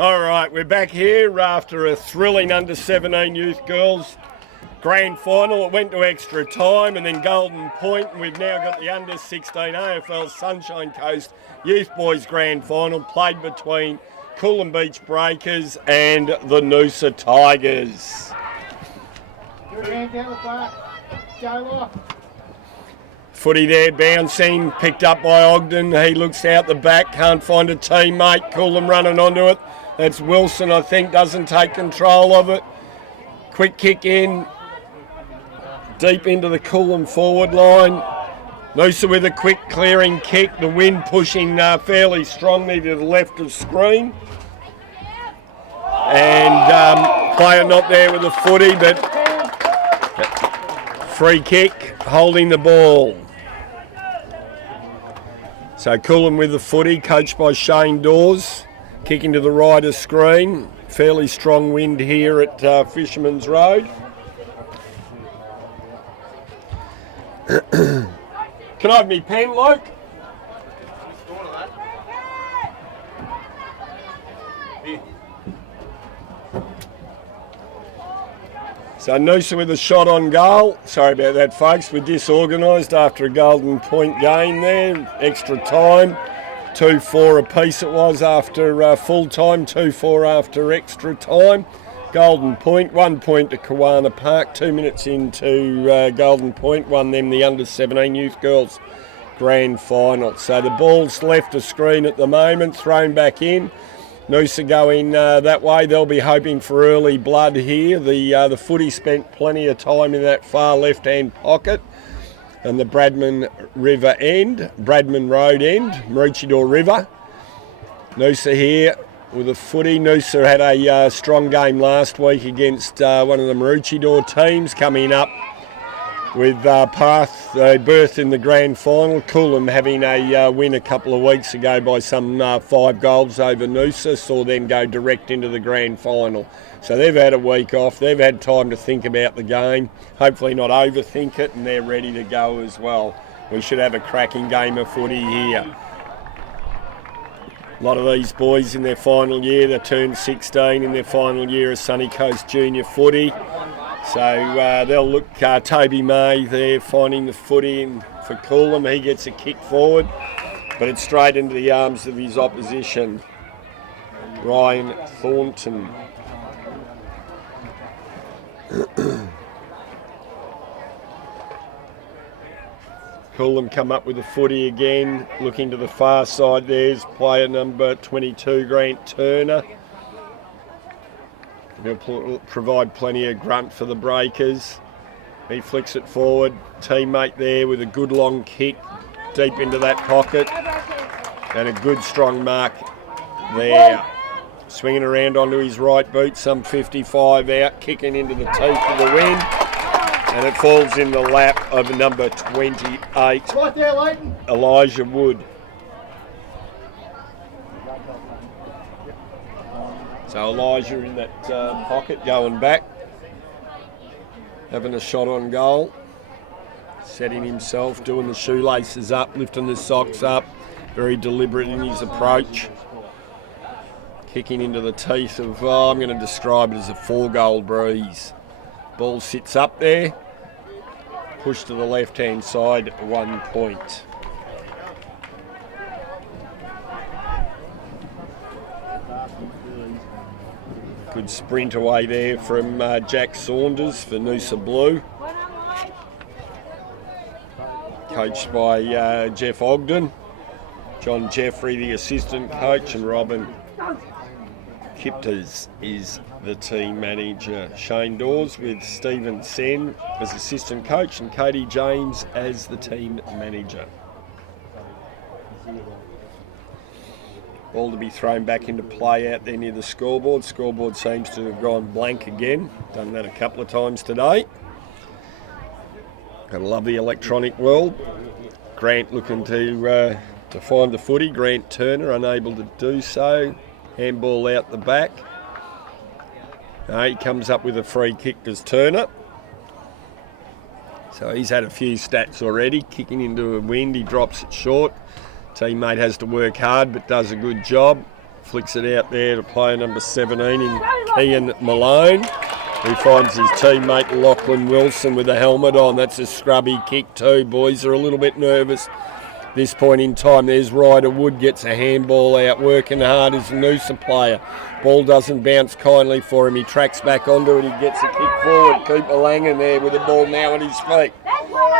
All right, we're back here after a thrilling under-17 youth girls grand final. It went to extra time and then Golden Point, and we've now got the under-16 AFL Sunshine Coast Youth Boys grand final played between Coolum Beach Breakers and the Noosa Tigers. Footy there, bouncing, picked up by Ogden. He looks out the back, can't find a teammate. Coolum running onto it. That's Wilson, I think, doesn't take control of it. Quick kick in, deep into the Coolum forward line. Noosa with a quick clearing kick. The wind pushing fairly strongly to the left of screen. And player not there with the footy, but free kick, holding the ball. So Coolum with the footy, coached by Shane Dawes. Kicking to the right of screen. Fairly strong wind here at Fisherman's Road. Can I have me pen, Luke? So Noosa with a shot on goal. Sorry about that, folks. We're disorganised after a Golden Point game there. Extra time. 2-4 apiece it was after full time, 2-4 after extra time. Golden Point, 1 point to Kawana Park, 2 minutes into Golden Point, won them the under-17 youth girls grand final. So the ball's left of screen at the moment, thrown back in. Noosa going that way. They'll be hoping for early blood here. The footy spent plenty of time in that far left-hand pocket. And the Bradman Road end, Maroochydore River. Noosa here with a footy. Noosa had a strong game last week against one of the Maroochydore teams, coming up with berth in the grand final. Coolum having a win a couple of weeks ago by some 5 goals over Noosa, saw them go direct into the grand final. So they've had a week off, they've had time to think about the game, hopefully not overthink it, and they're ready to go as well. We should have a cracking game of footy here. A lot of these boys in their final year, they turned 16 in their final year of Sunny Coast Junior footy. So they'll look, Toby May there finding the footy in for Coolum. He gets a kick forward, but it's straight into the arms of his opposition, Ryan Thornton. Coolum come up with the footy again, looking to the far side. There's player number 22, Grant Turner. He'll provide plenty of grunt for the Breakers. He flicks it forward. Teammate there with a good long kick deep into that pocket. And a good strong mark there. Swinging around onto his right boot, some 55 out, kicking into the teeth of the wind. And it falls in the lap of number 28, right there, Leighton. Elijah Wood. So Elijah in that pocket, going back, having a shot on goal, setting himself, doing the shoelaces up, lifting the socks up, very deliberate in his approach. Kicking into the teeth of, I'm going to describe it as a 4-goal breeze. Ball sits up there, pushed to the left-hand side, 1 point. Good sprint away there from Jack Saunders for Noosa Blue. Coached by Jeff Ogden. John Jeffrey, the assistant coach, and Robin Kipters is the team manager. Shane Dawes with Stephen Sen as assistant coach and Katie James as the team manager. Ball to be thrown back into play out there near the scoreboard. Scoreboard seems to have gone blank again. Done that a couple of times today. I love the electronic world. Grant looking to find the footy. Grant Turner unable to do so. Handball out the back. He comes up with a free kick as Turner. So he's had a few stats already. Kicking into a wind, he drops it short. Teammate has to work hard but does a good job. Flicks it out there to player number 17 in Ian Malone, who finds his teammate Lachlan Wilson with a helmet on. That's a scrubby kick too. Boys are a little bit nervous this point in time. There's Ryder Wood, gets a handball out, working hard as a Noosa player. Ball doesn't bounce kindly for him. He tracks back onto it. He gets a kick forward. Cooper Langan there with the ball now at his feet.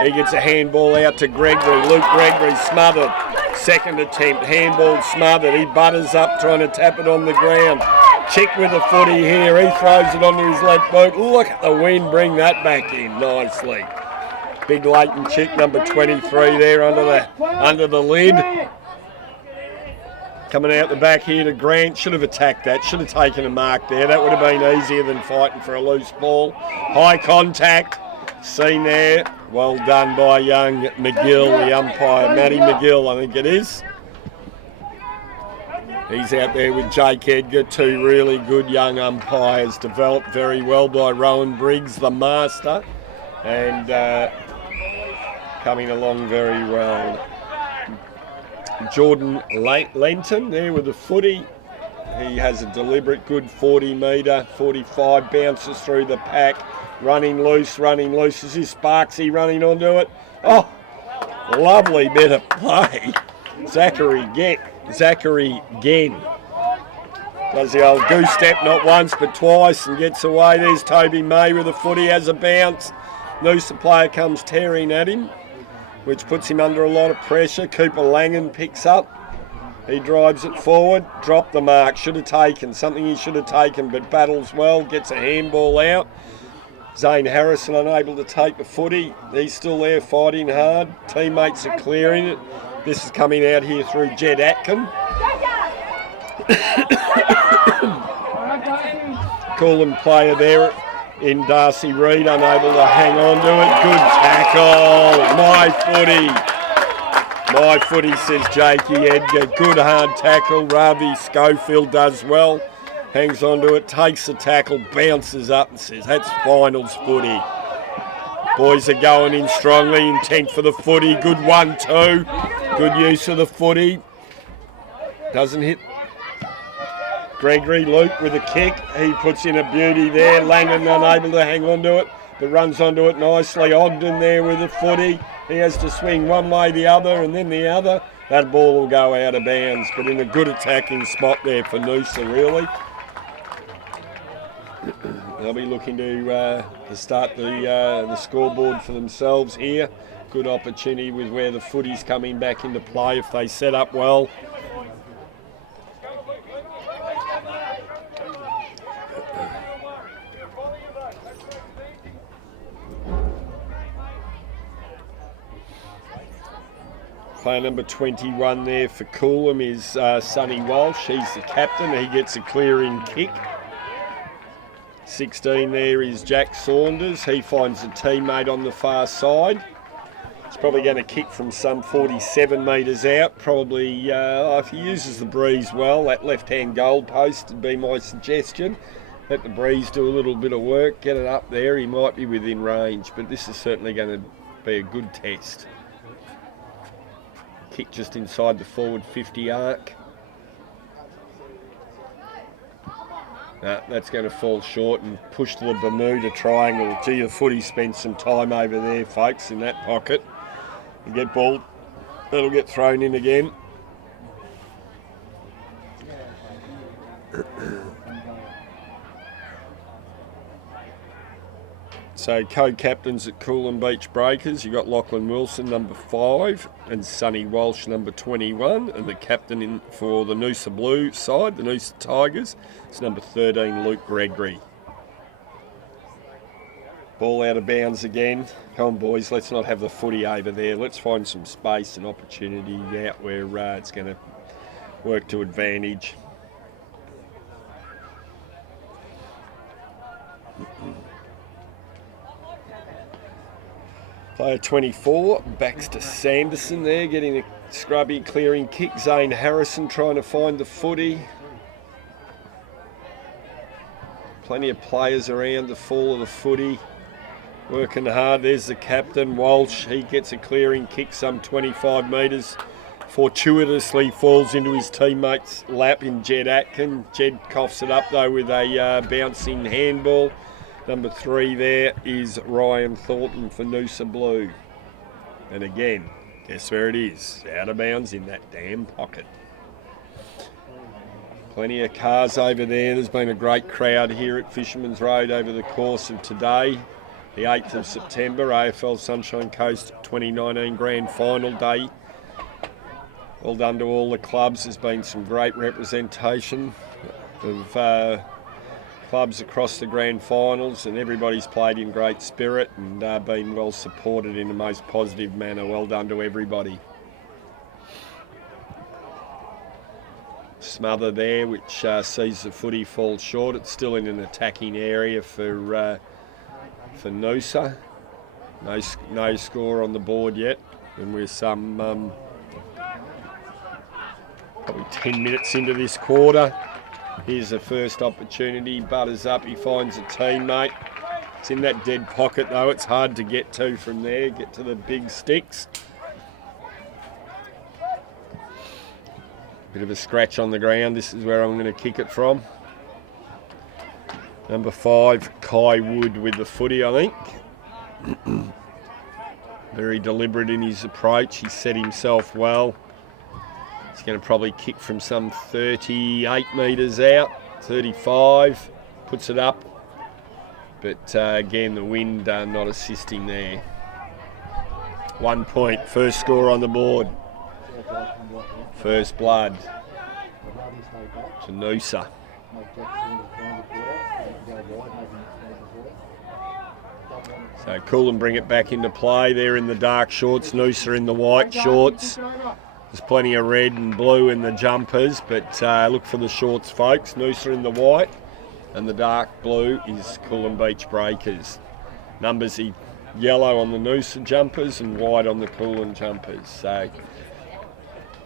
He gets a handball out to Gregory. Luke Gregory smothered. Second attempt, handball smothered. He butters up trying to tap it on the ground. Chick with a footy here. He throws it onto his left boot. Look at the wind bring that back in nicely. Big Leighton Chick, number 23 there under the lid. Coming out the back here to Grant. Should have attacked that. Should have taken a mark there. That would have been easier than fighting for a loose ball. High contact. Seen there. Well done by young McGill, the umpire. Matty McGill, I think it is. He's out there with Jake Edgar, two really good young umpires, developed very well by Rowan Briggs, the master, and coming along very well. Jordan Lenton there with the footy. He has a deliberate good 40 metre, 45, bounces through the pack. Running loose. Is this Sparksy running onto it? Oh, lovely bit of play. Zachary Genn does the old goose step, not once but twice, and gets away. There's Toby May with a footy, has a bounce. Noosa player comes tearing at him, which puts him under a lot of pressure. Cooper Langan picks up. He drives it forward, dropped the mark, should have taken, something he should have taken, but battles well, gets a handball out. Zane Harrison unable to take the footy. He's still there fighting hard. Teammates are clearing it. This is coming out here through Jed Atkin. Coolum player there in Darcy Reid, unable to hang on to it. Good tackle. My footy, says Jakey Edgar. Good hard tackle. Ravi Schofield does well. Hangs on to it, takes the tackle, bounces up and says, that's finals footy. Boys are going in strongly, intent for the footy. Good 1-2. Good use of the footy. Doesn't hit. Gregory Luke with a kick. He puts in a beauty there. Langan unable to hang on to it, but runs onto it nicely. Ogden there with the footy. He has to swing one way, the other, and then the other. That ball will go out of bounds, but in a good attacking spot there for Noosa, really. They'll be looking to start the scoreboard for themselves here. Good opportunity with where the footy's coming back into play if they set up well. Player number 21 there for Coolum is Sonny Walsh. He's the captain. He gets a clearing kick. 16 there is Jack Saunders. He finds a teammate on the far side. He's probably going to kick from some 47 metres out. Probably, if he uses the breeze well, that left-hand goal post would be my suggestion. Let the breeze do a little bit of work, get it up there. He might be within range, but this is certainly going to be a good test. Kick just inside the forward 50 arc. That's going to fall short and push to the Bermuda triangle. Gee, the footy spent some time over there, folks, in that pocket. You get ball, that'll get thrown in again. So co-captains at Coolum Beach Breakers, you've got Lachlan Wilson, number 5, and Sonny Walsh, number 21, and the captain for the Noosa Blue side, the Noosa Tigers, it's number 13, Luke Gregory. Ball out of bounds again. Come on, boys, let's not have the footy over there. Let's find some space and opportunity out where it's going to work to advantage. Player 24, Baxter Sanderson there, getting a scrubby clearing kick. Zane Harrison trying to find the footy. Plenty of players around the fall of the footy. Working hard. There's the captain, Walsh. He gets a clearing kick some 25 metres fortuitously falls into his teammate's lap in Jed Atkin. Jed coughs it up though with a bouncing handball. Number 3 there is Ryan Thornton for Noosa Blue. And again, guess where it is? Out of bounds in that damn pocket. Plenty of cars over there. There's been a great crowd here at Fisherman's Road over the course of today. The 8th of September, AFL Sunshine Coast 2019 Grand Final Day. Well done to all the clubs. There's been some great representation of clubs across the grand finals, and everybody's played in great spirit and been well supported in the most positive manner. Well done to everybody. Smother there, which sees the footy fall short. It's still in an attacking area for Noosa. No score on the board yet, and we're some probably 10 minutes into this quarter. Here's the first opportunity. Butters up. He finds a teammate. It's in that dead pocket though. It's hard to get to from there. Get to the big sticks. Bit of a scratch on the ground. This is where I'm going to kick it from. Number 5, Kai Wood with the footy, I think. Very deliberate in his approach. He set himself well. He's going to probably kick from some 38 metres out, 35. Puts it up. But again, the wind not assisting there. 1 point, first score on the board. First blood to Noosa. So Coolum bring it back into play. They're in the dark shorts, Noosa in the white shorts. There's plenty of red and blue in the jumpers, but look for the shorts, folks. Noosa in the white, and the dark blue is Coolum Beach Breakers. Numbers are yellow on the Noosa jumpers and white on the Coolum jumpers. So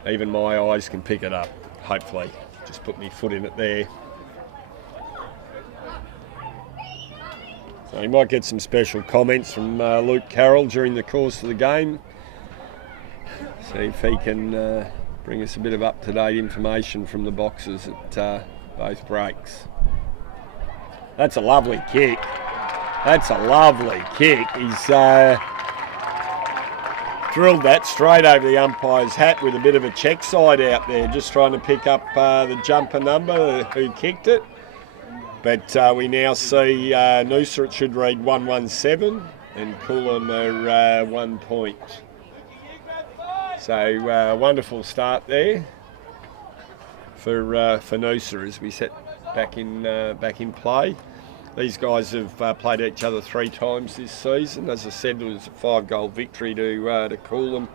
even my eyes can pick it up, hopefully. Just put my foot in it there. So you might get some special comments from Luke Carroll during the course of the game. See if he can bring us a bit of up-to-date information from the boxes at both breaks. That's a lovely kick. That's a lovely kick. He's drilled that straight over the umpire's hat with a bit of a check side out there, just trying to pick up the jumper number who kicked it. But we now see Noosa, it should read 117, and Coolum are 1 point. So wonderful start there for Noosa as we set back in play. These guys have played each other 3 times this season. As I said, it was a 5-goal victory to Coolum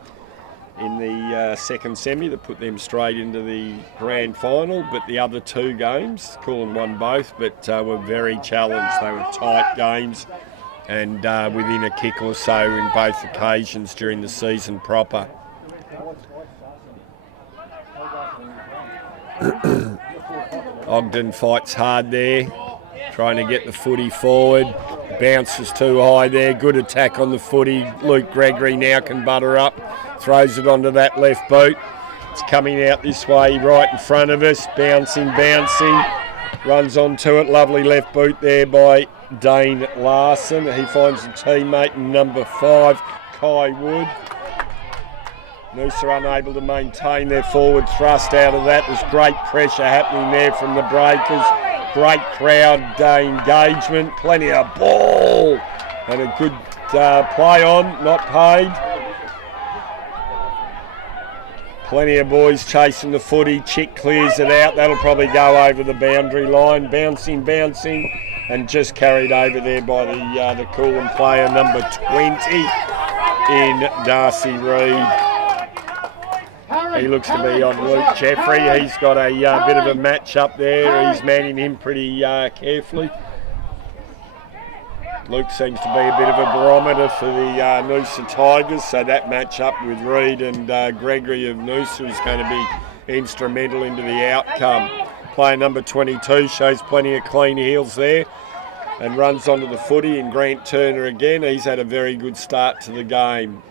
in the second semi that put them straight into the grand final. But the other 2 games, Coolum won both, but were very challenged. They were tight games and within a kick or so in both occasions during the season proper. Ogden fights hard there, trying to get the footy forward. Bounce was too high there. Good attack on the footy. Luke Gregory now can butter up. Throws it onto that left boot. It's coming out this way right in front of us. Bouncing. Runs onto it. Lovely left boot there by Dane Larson. He finds a teammate in number 5, Kai Wood. Noosa unable to maintain their forward thrust out of that. There's great pressure happening there from the breakers. Great crowd engagement. Plenty of ball. And a good play on, not paid. Plenty of boys chasing the footy. Chick clears it out. That'll probably go over the boundary line. Bouncing. And just carried over there by the Coolum player, number 20 in Darcy Reid. He looks to be on Luke Jeffrey. He's got a bit of a match up there. He's manning him pretty carefully. Luke seems to be a bit of a barometer for the Noosa Tigers, so that match up with Reid and Gregory of Noosa is going to be instrumental into the outcome. Player number 22 shows plenty of clean heels there and runs onto the footy, and Grant Turner again. He's had a very good start to the game.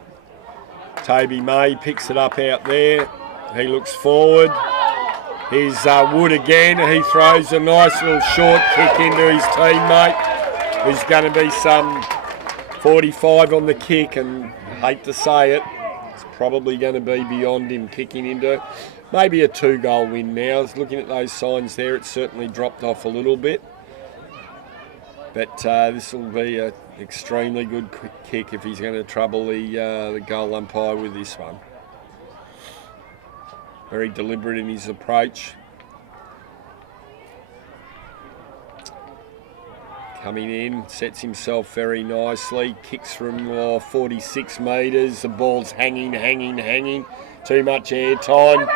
Toby May picks it up out there. He looks forward. Here's Wood again. He throws a nice little short kick into his teammate. There's going to be some 45 on the kick, and I hate to say it, it's probably going to be beyond him kicking into it. Maybe a 2-goal win now. Looking at those signs there, it's certainly dropped off a little bit. But this will be an extremely good quick kick if he's going to trouble the goal umpire with this one. Very deliberate in his approach. Coming in, sets himself very nicely, kicks from 46 metres, the ball's hanging. Too much air time,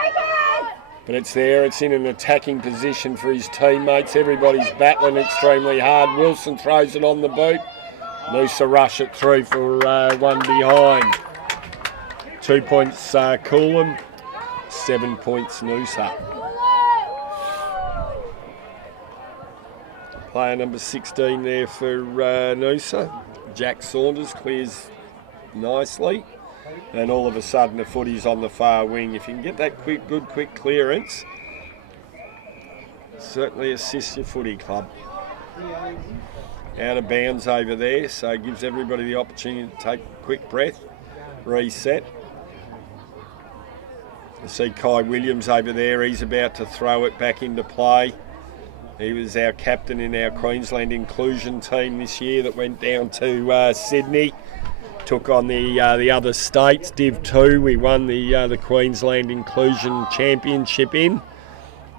but it's there, it's in an attacking position for his teammates. Everybody's battling extremely hard. Wilson throws it on the boot. Noosa rush it through for one behind. 2 points Coolum, 7 points Noosa. Player number 16 there for Noosa. Jack Saunders clears nicely. And all of a sudden the footy's on the far wing. If you can get that good quick clearance, certainly assists your footy club. Out of bounds over there, so it gives everybody the opportunity to take a quick breath, reset. You see Kai Williams over there, he's about to throw it back into play. He was our captain in our Queensland inclusion team this year that went down to Sydney. Took on the other states, Div 2. We won the Queensland Inclusion Championship in,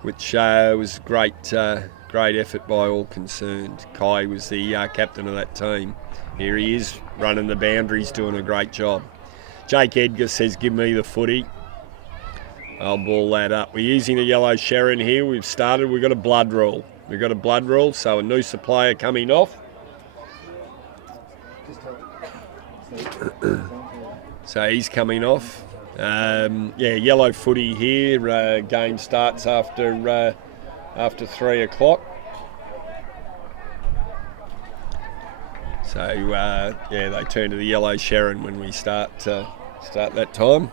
which was great effort by all concerned. Kai was the captain of that team. Here he is, running the boundaries, doing a great job. Jake Edgar says, give me the footy. I'll ball that up. We're using a yellow Sharon here. We've got a blood rule. So a Noosa player coming off. So he's coming off. Yellow footy here. Game starts after 3 o'clock. So they turn to the yellow Sharon when we start that time.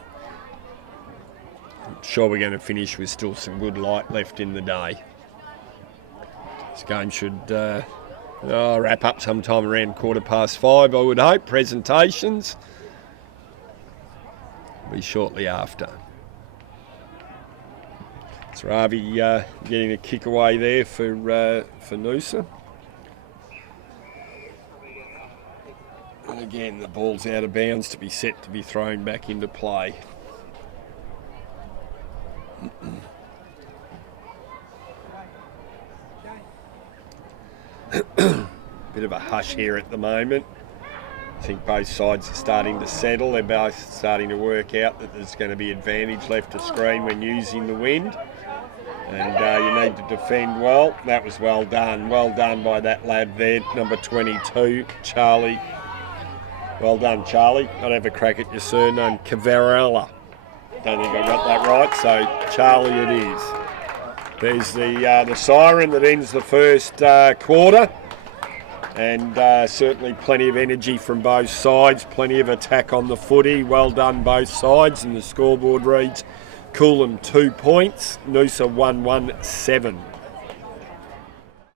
I'm sure we're going to finish with still some good light left in the day. This game should wrap up sometime around 5:15, I would hope. Presentations will be shortly after. It's Ravi getting a kick away there for Noosa. And again, the ball's out of bounds to be set to be thrown back into play. Bit of a hush here at the moment. I think both sides are starting to settle. They're both starting to work out that there's going to be advantage left of screen when using the wind. And you need to defend well. That was well done. Well done by that lad there, number 22, Charlie. Well done, Charlie. I'd have a crack at your surname, Qtr1. Don't think I got that right, so Charlie it is. There's the siren that ends the first quarter, and certainly plenty of energy from both sides, plenty of attack on the footy. Well done both sides, and the scoreboard reads Coolum 2 points, Noosa 1-1-7.